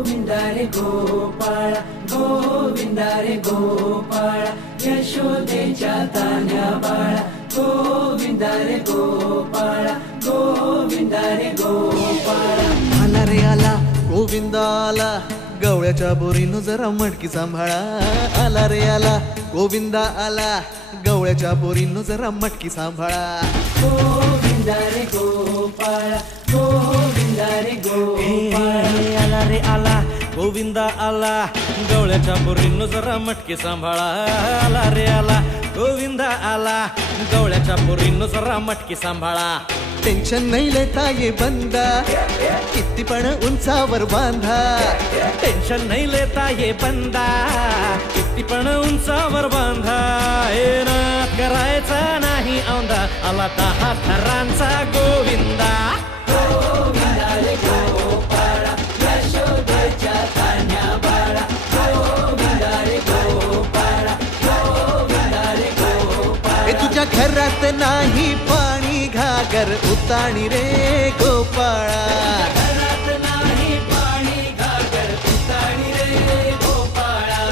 गोविंदा रे गोपाळा गोविंदा रे गोपाळा यशोदेच्या तान्ह्या बाळा गोविंदा रे गोपाळा गोविंदा रे गोपाळा आला रे आला गोविंदा आला गवळ्याच्या बोरीनं जरा मटकी सांभाळा आला रे आला गोविंदा आला गवळ्याच्या बोरीनं जरा मटकी सांभाळा गोविंदा रे गोपाळा गोविंदा रे गोपाळा आला रे आला गोविंदा आला गवळ्याच्या बोरीनं जरा मटकी सांभाळा आला रे आला गोविंदा आला गवळ्याच्या बोरीनं जरा मटकी सांभाळा टेन्शन नाही लेता ये बंदा किती पण उंचावर बांधा टेन्शन नाही लेता ये बंदा किती पण उंचावर बांधा हे नाद करायचा नाही औंधा आला 10 थरांचा गोविंदा गोविंदा रे गोपाळा यशोदेच्या तान्ह्या बाळा गोविंदा रे गोपाळा गोविंदा रे गोपाळा हे तुझ्या घरात नाही पाणी घागर उताणी रे गोपाळा घरात नाही पाणी घागर उताणी रे गोपाळा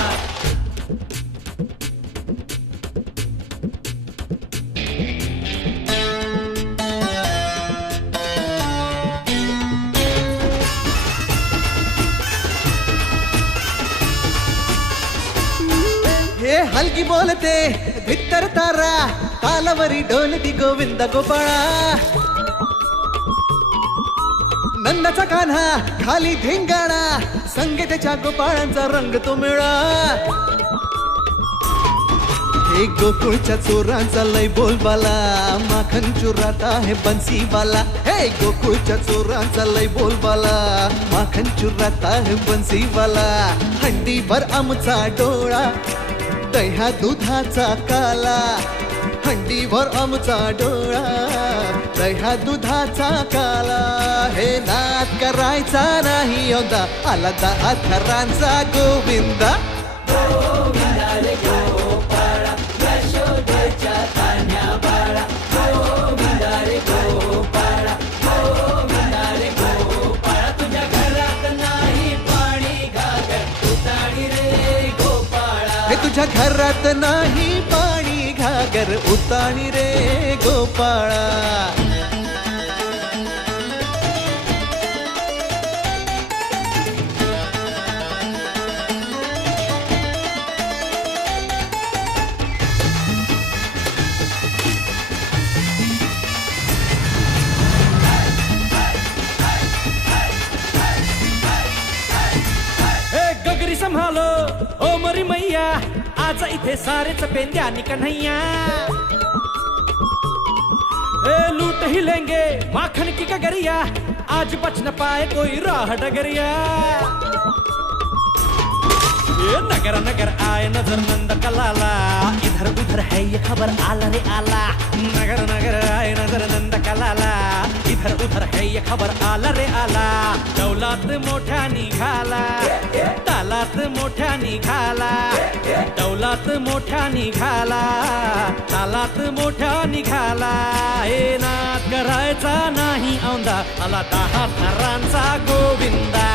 हे हलकी बोलते भित्तर तारा तालावरी ढोलती गोविंदा गोपाळा नंदाचा कान्हा खाली धिंगाणा संगे त्याच्या गोपाळांचा रंग तो मिळा हे गोकुळच्या चोरांचा लय बोलबाला माखन चुरात आहे बन्सीवाला हे गोकुळच्या चोरांचा लय बोलबाला माखन चुरात आहे बन्सीवाला हंडीभर आमचा डोळा दह्या दुधाचा काला हंडीभर आमचा डोळा दह्या दुधाचा काला हे नाद करायचा नाही औंधा आला 10 थरांचा गोविंदा गोविंदा रे गोपाळा यशोदेच्या तान्ह्या बाळा गोविंदा रे गोपाळा गोविंदा रे गोपाळा तुझ्या घरात नाही पाणी घागर उताणी रे गोपाळा हे तुझ्या घरात नाही पाणी घागर उताणी रे गोपाळा हे गगरी संभालो ओ मरी मैया आज इथे सारेच पेंद्यानी कन्हैया ए लूट ही लेंगे माखन की गगरिया आज बच न पाए कोई राह डगरिया ये नगर नगर आए नजर नंद कलाला इधर उधर है ये खबर आला रे आला नगर नगर आए नजर नंद कलाला इधर उधर है ये खबर आला रे आला दौलात मोठ्या निघाला तालात मोठ्या निघाला दौलात मोठ्या निघाला तालात मोठ्या निघाला हे नाद करायचा नाही औंधा आला 10 थरांचा गोविंदा